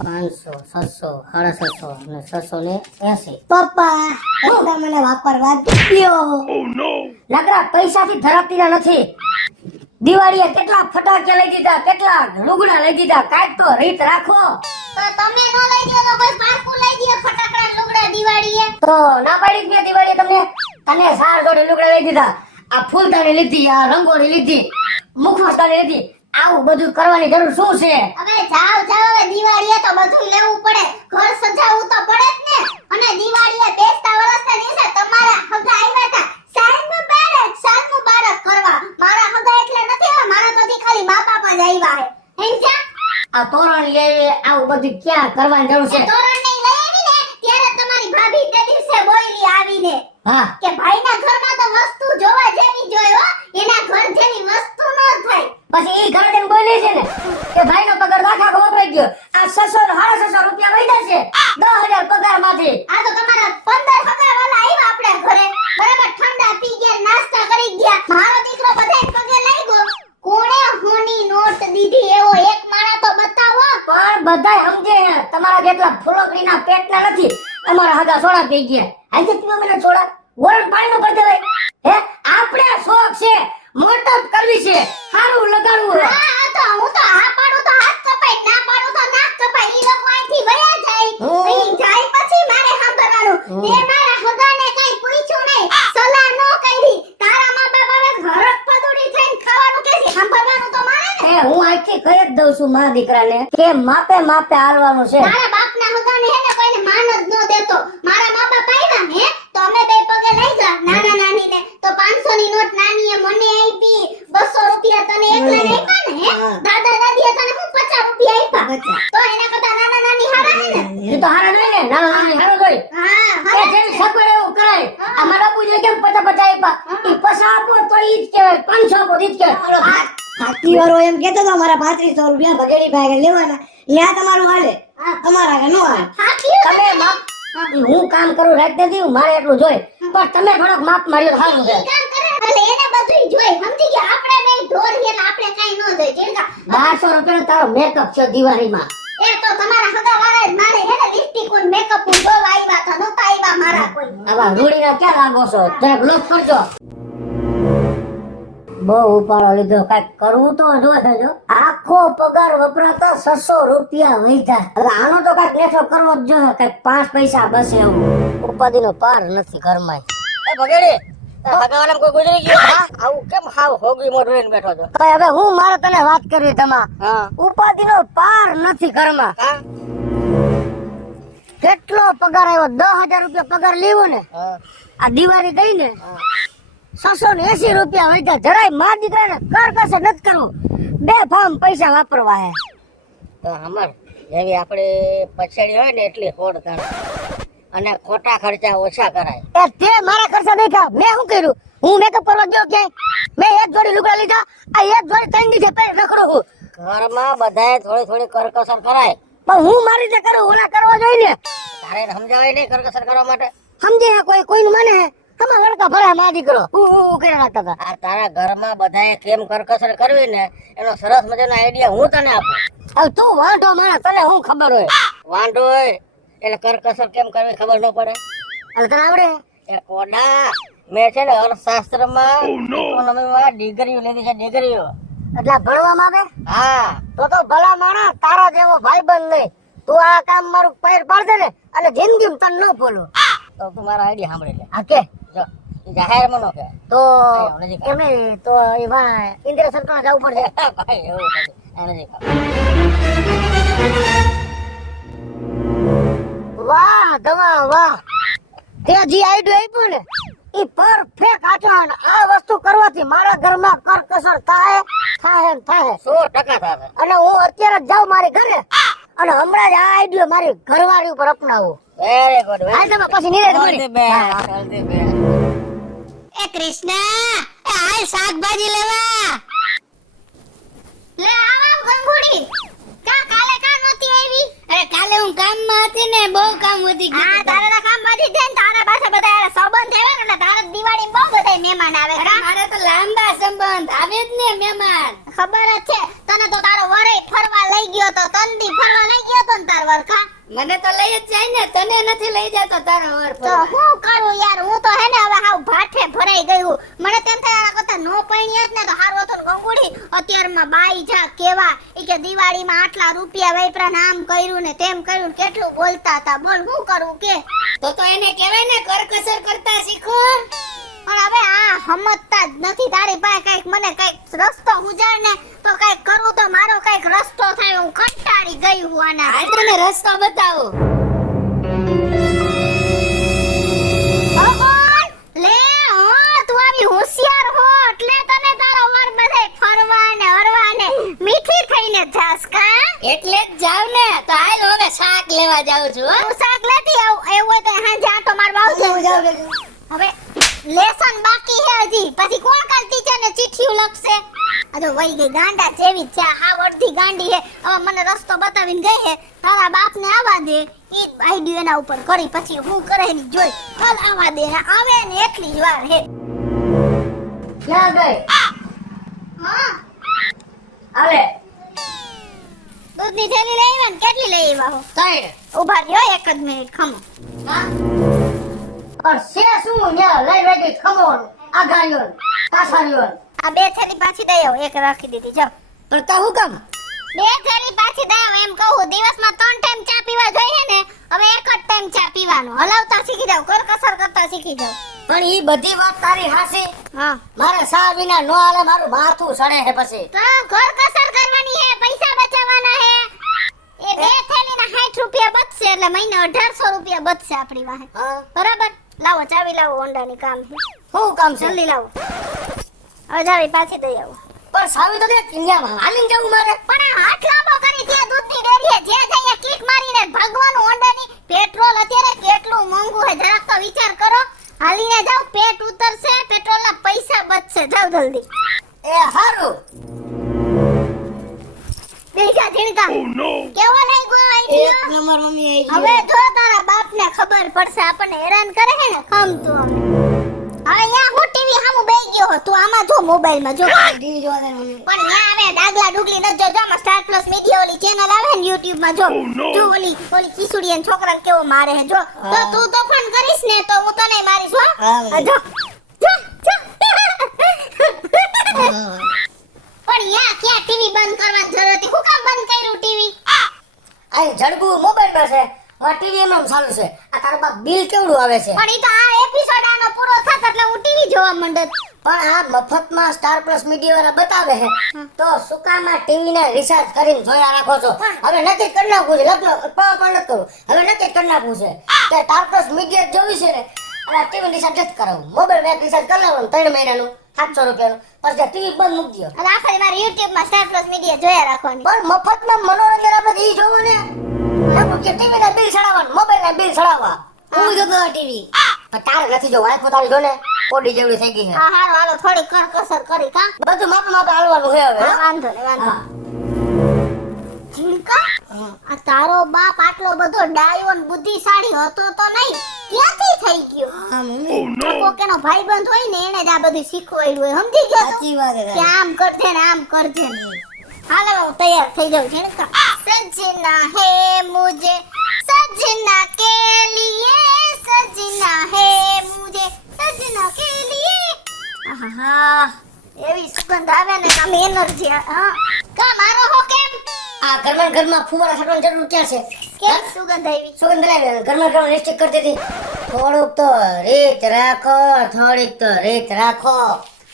500, 600, 650 અને 680. પપ્પા પૈસા મને વાપરવા દ્યો. લાકડા પૈસાથી ધરાવતીના નથી. દિવાળીએ કેટલા ફટાકડા લઈ દીધા, કેટલા લુગડા લઈ દીધા, કાંઈક તો રીત રાખો. તો તમે ન લઈ દ્યો તો કોઈ પારકું લઈ દ્યો ફટાકડા લુગડા દિવાળીએ. તો ના પાડી મેં દિવાળીએ તને 4 જોડી લુગડા લઈ દીધા, આ ફૂલદાની લીધી, આ રંગોળી લીધી, મુખવાસદાની લીધી. આવું બધું કરવાની જરૂર શું છે? હવે જાવ હવે દિવાળીએ તો બધું લેવું પડે, ઘર સજાવવું તો પડે જ ને. અને દિવાળીએ બેસતા વર્ષના દિવસે તમારા હગા આવ્યા હતા સાલ મુબારક કરવા. મારા હગા એટલે નથી આવ્યા, મારા તો ખાલી મા બાપ જ આવ્યા હે. સમજ્યા? આ તોરણ લે, આવું બધું ક્યાં કરવાની જરૂર છે? તોરણ નહીં લઈ આવી ને ત્યારે તમારી ભાભી તે દિવસે બોલી આવીને હા કે ભાઈના ઘરમાં તો વસ્તુ જોવા જેવી જોય હો, એના ઘર જેવી વસ્તુ ન થાય. પછી ઈ ઘરે બોલે છે ને કે ભાઈનો પગાર લાખા વપરાઈ ગયો, આ 600 650 રૂપિયા વૈધા છે 10000 પગારમાંથી. આ તો તમારા 15 હગા વાલા આવ્યા આપણે ઘરે, બરાબર ઠંડા પી ગયા, નાસ્તા કરી ગયા. મારો દીકરો બધાય પગે લાગ્યો. કોણે હોની નોટ દીધી એવો એક માણા તો બતાવો. પણ બધાય સમજે હે, તમારા જેટલા ફૂલોકડીના પેટના નથી. અમારા હગા સોડા પી ગયા, આજે પીવા મને સોડા ગોળ પાણીનો પડતે હોય હે? આપણે શોખ છે, મોટપ કરવી છે, સારું લગાડવું. હા તો હું તો આ પાડું તો હાથ કપાય, ના પાડું તો નાક કપાય. ઈ લોકો અહીંથી વયા જાય, અહીં જાય પછી મારે સાંભળવાનું. તે મારા હગાને કઈ પૂછ્યું નહીં, સલાહ ન કરી. તારા મા બાપ હવે ઘરક પદુડી થઈને ખાવાનું કેસી સાંભળવાનું તો મારે ને. એ હું આજથી કહી જ દઉં છું મારા દીકરાને કે માપે માપે હાલવાનું છે. મારા બાપના હગાને હે ને કોઈને માન જ ન દેતો. મારા મા બાપ આવ્યા હે તો અમે બે પગે લઈ જા નાના નાનીને તો 500 ની નોટ નાનીએ મને આપી, 200 રૂપિયા તને એકલાને આપ્યા ને હે. દાદા દાદીએ તને હું 50 રૂપિયા આપ્યા. તો એના કરતા નાના નાની હારા હે ને. એ તો હારા નહીં ને, નાના નાની હારો જોઈ. હા એ જેને સગવડ એવું કરાય. અમારા બાપુજી કેમ 50 આપ્યા, ઈ 50 આપો તો ઈ જ કહેવાય, 500 આપો ઈ જ કહેવાય. ખાતી વાળો એમ કેતો તો મારા 3500 રૂપિયા બગેડી ભાગે લેવાના, ન્યા તમારું હાલે, તમારા આગળ નો હાલે. તમે માપ હું કામ કરું રાત નથી, મારે એટલું જોઈ, પણ તમે થોડોક માપ માર્યો તો સારું છે. કામ કરે એટલે એને બધુંય જોઈ. સમજી ગયા? આપણે બે ઢોર હે ને આપણે કાઈ ન જોઈ. જેલકા 1200 રૂપિયાનો તારો મેકઅપ છે દિવાળીમાં. એ તો તમારા હગા વાળા જ મારે હે ને લિપસ્ટિક અને મેકઅપ જોવા આવ્યા હતા, નહોતા આવ્યા મારા કોઈ. આવા રૂડીના ક્યાં લાગો છો? જરાક લોક કરજો. બહુ ઉપાડો લીધો, કાંઈક કરવું તો જોઈએ જો. આખો પગાર વપરાતો 600 રૂપિયા વૈધા. હવે આનો તો કાંઈક નેઠો કરવો જ જોઈએ, કાંઈક 5 પૈસા બસે એવું. ઉપાધિનો પાર નથી ઘરમાં. એ ભગેડી ભગવાન કોઈ ગુજરી ગયો આવું કેમ હાવ હોગી મોઢું લઈને બેઠો છો? ભાઈ હવે હું મારે તને વાત કરવી તમા. હા ઉપાધિનો પાર નથી ઘરમાં. હા કેટલો પગાર આવ્યો, 10000 રૂપિયા પગાર લેવો ને, હા આ દિવાળી ગઈ ને 680 રૂપિયા વૈધા. જરાય માર દીકરાને કરકસે નથી કરવું, બે ફામ પૈસા વાપરવા હે. તો અમાર જેવી આપણે પછેડી હોય ને એટલી હોડ કાઢ અને ખોટા ખર્ચા ઓછા કરાય. એ તે મારા ખર્ચા દેખા, મેં શું કર્યું? હું મેકઅપ કરવા ગયો ક્યાંય? મેં એક જોડી લુગડા લીધા, આ એક જોડી ત્રણ દીધે પહેરી રખડું હું. ઘરમાં બધાએ થોડી થોડી કરકસર કરાય. પણ હું મારી રીતે કરું, ઓલા કરવા જોઈએ ને. તારે એને સમજાવાય નહીં કરકસર કરવા માટે? સમજે હે કોઈ, કોઈનું માને હે? તમારા લડકા ભરે મારા દીકરો કર્યા રાખતા હતા. આ તારા ઘરમાં બધાએ કેમ કરકસર કરવી ને એનો સરસ મજાનો આઈડિયા હું તને આપું. હવે તું વાંઢો માણસ, તને શું ખબર હોય? વાંઢો હોય એટલે કરકસર કેમ કરવી ખબર ન પડે? હવે તને આવડે? એ કોડા મેં છે ને અર્થશાસ્ત્રમાં ઇકોનોમીમાં ડિગ્રીઓ લીધી છે, ડિગ્રીઓ. એટલે આ ભણવામાં આવે? હા તો ભલા માણસ તારા જેવો ભાઈબંધ નહીં. તું આ કામ મારું પૈર પાડશે ને અને જિંદગીમાં તને ન બોલું. તો તું મારા આઈડિયા સાંભળી લે. આ કે જો જાહેરમાં નો કે તો એમ નહીં તો એમાં ઇન્દિરા સરકાર જવું પડશે. ભાઈ એવું નથી, એને નહીં ખબર. વાહ ધમા વાહ, તે જે આઈડિયા આપ્યો ને ઈ પરફેક્ટ આચરણ. આ વસ્તુ કરવાથી મારા ઘરમાં કરકસર થાય થાય ને થાય. 100% થશે. અને હું અત્યારે જ જાઉં મારી ઘરે અને હમણાં જ આ આઈડિયો મારી ઘરવાળી ઉપર અપનાવું. Very good. આ તમે પછી નિરાંત મળી. જલ્દી બે. એ કૃષ્ણ, એ હાલ શાકભાજી લેવા. લે આવા ગંગુડી. કાલે નહોતી આવી? અરે કાલે હું કામમાં હતી ને, બહુ કામ વધી ગયું. હા તારે તો કામ વધી જાય ને તારા પાસે બધા સંબંધ થયા ને એટલે તારે દિવાળી બહુ બધા મહેમાન આવે. મારે તો લાંબા સંબંધ આવે જ ને મહેમાન. ખબર જ છે તને તો તારો વરે ફરવા લઈ ગયો તો, તંદી ફરવા લઈ ગયો તો ને તાર વર કા મને તો લઈ જ જાય ને, તને નથી લઈ જતો તારો વર તો હું કરું યાર, હું તો હે ને હવે હાવ ભાઠે ભરાઈ ગયું. મને તેમ થાય આ કરતા નો પૈણી જ ને તો હારું હતું ને ગંગુડી. અત્યારમાં બાઈ જા કેવા ઈ કે દિવાળીમાં આટલા રૂપિયા વાપરા ને આમ કર્યું ને તેમ કર્યું ને કેટલું બોલતા હતા. બોલ હું કરું કે તો એને કહેવાય ને કરકસર કરતા શીખો. પણ હવે આ સમજતા જ નથી. તારી પાસે કઈક મને કઈક રસ્તો ઉજાડ ને તો કઈક કરું તો મારો કઈક રસ્તો થાય. હું કંટાળી ગઈ હું આના. હાલ તને રસ્તો બતાવો. ભગવાન લે હો તું આવી હોશિયાર હો એટલે તને તારો વર બધે ફરવા ને હરવા ને મીઠી થઈને જાસ કા. એટલે જ જાવ ને. તો હાલ હવે શાક લેવા જાઉં છું હો. તું શાક લેતી આવ એવું હોય તો હાંજે આટો મારવા આવજે. હું જાઉં છું. હવે લેસન બાકી હે હજી. પછી કોણ કાલ ટીચર ને ચિઠ્ઠીઓ લખશે. આ જો વઈ ગઈ ગાંડા જેવી જ છે. હાવ અડધી ગાંડી હે. હવે મને રસ્તો બતાવીને ગઈ હે. તારા બાપને આવવા દે. ઈ આઈડિયો એના ઉપર કરી પછી હું કરે ની જોઈ. હાલ આવવા દે. આવે ને એટલી જ વાર હે. ક્યાં ગઈ હા હાલે દૂધની થેલી લઈ આવ્યા ને કેટલી લઈ આવ્યા હો? તઈ ઉભા રહ્યો એક જ મિનિટ ખમો. પણ છે શું ન્યા લઈ બેઠી ખમોણ આઘારીઓ કાસારીઓ આ બે થેલી પાછી દઈ આવો. એક રાખી દીધી જાઓ. પણ તા હું કામ બે થેલી પાછી દઈ આવો એમ કહું. દિવસમાં 3 ટાઈમ ચા પીવા જોઈએ ને હવે એક જ ટાઈમ ચા પીવાનો. હલાવતા શીખી જાવ, કરકસર કરતા શીખી જાવ. પણ ઈ બધી વાત તારી હાસી. હા મારે સા વિના નો હાલે. મારું માથું સડે છે પછી તો કરકસર કરવાની હે, પૈસા બચાવવાના હે. એ બે થેલીના 60 રૂપિયા બચશે એટલે મહિને 1800 રૂપિયા બચશે આપણી વાહે. હા બરાબર લાવો ચાવી લાવો. ઓંડાની કામ છે. શું કામ છે જલ્દી લાવો. હવે ચાવી પાછી દઈ આવો. પણ સાવી તો દે કિન્યામાં હાલીને જવું મારે. પણ આ હાથ લાંબો કરી ત્યાં દૂધની ડેરીએ જે જઈએ કિક મારીને ભગવાનું ઓંડાની. પેટ્રોલ અત્યારે કેટલું મોંઘું છે જરાક તો વિચાર કરો. હાલીને જાવ પેટ ઉતરશે, પેટ્રોલના પૈસા બચશે. જાવ જલ્દી. એ હારું બેસા ઝીણકા. કેવો લાગ્યો એક આઈડિયો? નંબર મમ્મી આવી હવે જો તારા બાપને ખબર પડશે આપણને હેરાન કરે છે ને ખમ તું હવે. હવે અહીંયા હું ટીવી સામું બેહી ગયો હો. તું આમાં જો મોબાઈલમાં જો. ટીવી જોવા દે મમ્મી. પણ ન્યા આવે ડાગલા ડુગલી ન જોજો. આમાં સ્ટાર પ્લસ મીડિયા ઓલી ચેનલ આવે ને YouTube માં જો. જો ઓલી કિસુડિયન છોકરાને કેવો મારે છે જો. તો તું તોફાન કરીશ ને તો હું તને મારીશ હો. હા, આ જો. જો, જો. હા. પણ ન્યા ક્યાં ટીવી બંધ કરવાની જરૂર હતી? હું કામ બંધ કર્યું ટીવી? આ જડબું મોબાઈલ પર છે. આ ટીવી એમ ચાલુ છે. આ તારા બાપ બિલ કેવડું આવે છે. પણ ઈ તો આ એપિસોડ આનો પૂરો થાત એટલે હું ટીવી જોવા મંડત. પણ આ મફતમાં સ્ટાર પ્લસ મીડિયા વાળા બતાવે છે તો સુકામાં ટીવી ને રિચાર્જ કરીને જોયા રાખો છો. હવે નક્કી કરી નાખવું છે. લગ્ન પણ નથી કરવું. હવે નક્કી કરી નાખવું છે કે સ્ટાર પ્લસ મીડિયા જોવી છે ને અને ટીવી રિચાર્જ નથી કરાવવું. મોબાઈલ મેં રિચાર્જ કરી લેવાનું 3 મહિનાનું 700 રૂપિયાનું. પછી ટીવી બંધ મૂકી દો. અને આખરે મારે YouTube માં સ્ટાર પ્લસ મીડિયા જોયા રાખવાની. પણ મફતમાં મનોરંજન આપણે ઈ જોવું ને એમ કે ટીવી ના બિલ ચડાવવાનું, મોબાઈલ ના બિલ ચડાવવા. હું જોતો ટીવી. પણ તારે નથી જોવું. આખો તારી જો ને કોડી જેવડી થઈ ગઈ છે. હા હાલો હાલો થોડી કરકસર કરી કા. બધું માપે માપે હાલવાનું છે હવે. હા વાંધો નહીં વાંધો હા. ઝીણકા આ તારો બાપ આટલો બધો ડાયો ને બુદ્ધિશાળી હતો તો નહીં ક્યાંથી થઈ ગયો? હા મમ્મી. કોકેનો ભાઈબંધ હોય ને એને જ આ બધું શીખવાડ્યું હોય. સમજી ગયો તું? સાચી વાત છે કે તારી. આમ કરજે ને આમ કરજે ને. હાલો હું તૈયાર થઈ જાઉં ઝીણકા. સजना है मुझे सजना के लिए सजना है मुझे सजना के लिए. આહા એવી સુગંધ આવે ને આમ એનર્જી. હા કા મારો હો કેમ આ ઘરમાં ફુવારા છાંટવાની જરૂર ક્યાં છે? કેમ સુગંધ આવી? સુગંધ લાવી ઘરમાં લિસ્ટિક કરતી હતી. થોડુંક તો રીત રાખો, થોડીક તો રીત રાખો.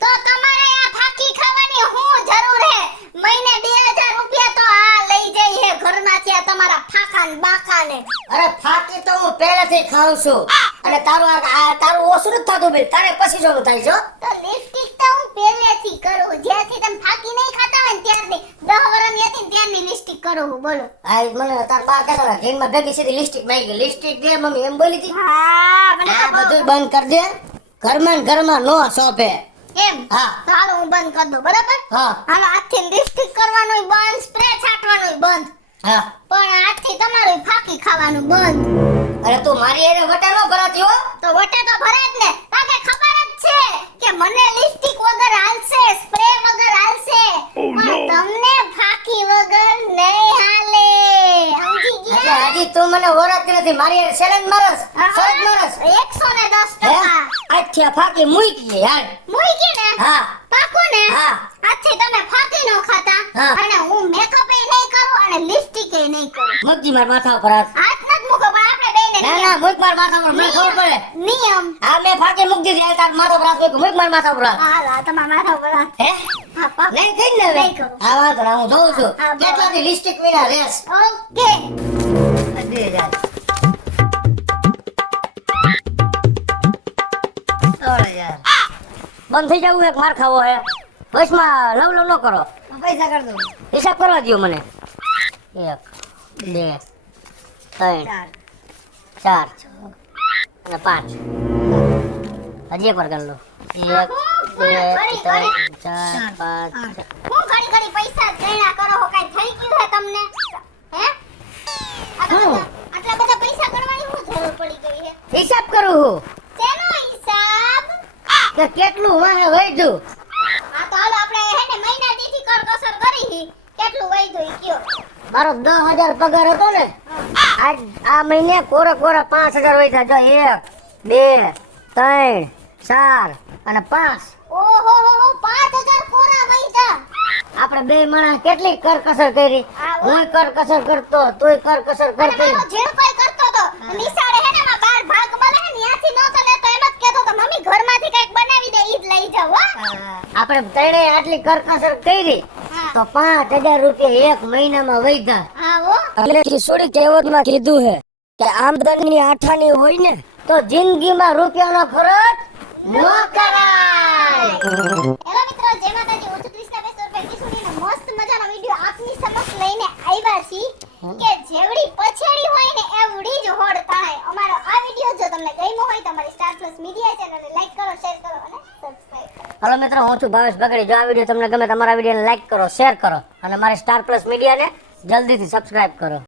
તો તમારે આ ફાકી ખાવાની હું જરૂર હે? મહિને 2000 રૂપિયા તો આ લઈ જાય હે ઘરમાંથી આ તમારા ફાકા ને બાકા ને. અરે ફાકી તો હું પહેલેથી ખાઉં છું અને તારું તારું ઓછું નથી થતું બિલ. તારે પછી જોવું થાય છે. તો લિપસ્ટિક તો હું પહેલેથી કરું. જ્યાંથી તમે ફાકી નહીં ખાતા હોય ને ત્યારથી 10 વર્ષની હતી ને ત્યારની લિપસ્ટિક કરું હું. બોલો. આ મને તાર બા કહેતા હતા ટ્રેનમાં ભેગી સીધી લિપસ્ટિક માંગી. લિપસ્ટિક દે મમ્મી એમ બોલી હતી. હા મને આ ખબર. બધું બંધ કર દે. ઘરમાં નો શોભે. એમ હા. તો હાલો હું બંધ કરી દઉં બરાબર. હા હાલો આજથી લિપસ્ટિક કરવાનું બંધ, સ્પ્રે છાંટવાનું બંધ, હા. પણ આજથી તમારું ફાકી ખાવાનું બંધ. અરે તું મારી એને વટા નો ભરાતી હો. તો વટે તો ભરે જ ને. તાકે ખબર જ છે કે મને લિપસ્ટિક વગર હાલશે, સ્પ્રે વગર હાલશે, પણ તમને ફાકી વગર નહીં હાલે. સમજી હજી તું મને ઓળખતી નથી મારી ચેલેન્જ મારસ શરત મારસ 110%. આજથી આ ફાકી મૂકી યાર મૂકી ને હા પાકો ને હા. આજથી તમે ફાકી નો ખાતા હા. અને હું મેકઅપ એ નહીં કરું અને લિપસ્ટિક એ નહીં કરું. મૂકજી મારા માથા ઉપર હાથ હાથ નથી મૂકો પણ આપણે બેયને ના ના મૂક મારા માથા ઉપર મને ખબર પડે નિયમ. આ મેં ફાકી મૂકી દીધી આ તાર માથા ઉપર હાથ મૂક મારા માથા ઉપર હાથ હાલ આ તમારા માથા ઉપર હાથ. હે હા પાકો. નહીં કઈ ને હવે નહીં કરું. હા વાંધો નહીં, હું જોઉં છું હા, બરાબર. કેટલાથી લિપસ્ટિક વિના રેસ ઓકે. દે યાર ઓલે યાર બંધ થઈ જવું એક માર ખાવો હે બસમાં લવ લવ ન કરો પૈસા કર દો હિસાબ કરવા દ્યો મને 1 2 3 4 અને 5 હજી એક વાર કરી લો 1 2 3 4 5 હું ઘડી ઘડી પૈસા ગણ્યા કરો હો કાઈ થઈ ગયું હે તમને હે આટલા બધા પૈસા ગણવાની શું જરૂર પડી ગઈ હે હિસાબ કરું હું શેનો હિસાબ કે કેટલું વાહે વૈધું આ તો હાલો આપણે હે ને મહિના દીથી કરકસર કરી હી કેટલું વૈધું ઈ કયો મારો 10,000 પગાર હતો ને આજ આ મહિને કોરે કોરે 5,000 વૈધા જો 1 2 3 4 અને 5 ઓહો હો 5000 કોરા વૈધા આપણે બે માણસ કેટલી કરકસર કરી આવો. હું કરકસર કરતો તોય કરકસર અને કરતી મારો જેડ કોઈ કરતો તો નિશાળે હે ને માં 12 ભાગ મળે હે ને ત્યાંથી નહોતો લેતો એમ જ કહેતો તો મમ્મી ઘરમાંથી કંઈક બનાવી દે ઈ જ લઈ જાવ હો આપણે ત્રણે આટલી કરકસર કરી હા. તો 5,000 રૂપિયા એક મહિનામાં વૈધા હા હો એટલે કિશોરી કહેવતમાં કીધું હે કે આમદની આઠાની હોય ને તો જિંદગીમાં રૂપિયાનો ખર્ચ ન કરાય હેલો મિત્રો જય માતાજી હું છું કૃષ્ણા બેસર ભાઈ કિશોરીનો મસ્ત મજાનો વિડિયો આપની સમક્ષ લઈને આવ્યા છીએ કે જેવડી પછેડી હોય ને એવડી જ હોડ થાય અમારો આ વિડિયો જો તમને ગમ્યો હોય તો અમારી સ્ટાર પ્લસ મીડિયા ચેનલને લાઈક કરો શેર કરો અને સબસ્ક્રાઇબ કરો હલો મિત્રો હું છું ભાવેશ બગડી જો આ વિડીયો તમને ગમે તમારા વિડીયોને લાઈક કરો શેર કરો અને મારી સ્ટાર પ્લસ મીડિયાને જલ્દીથી સબસ્ક્રાઇબ કરો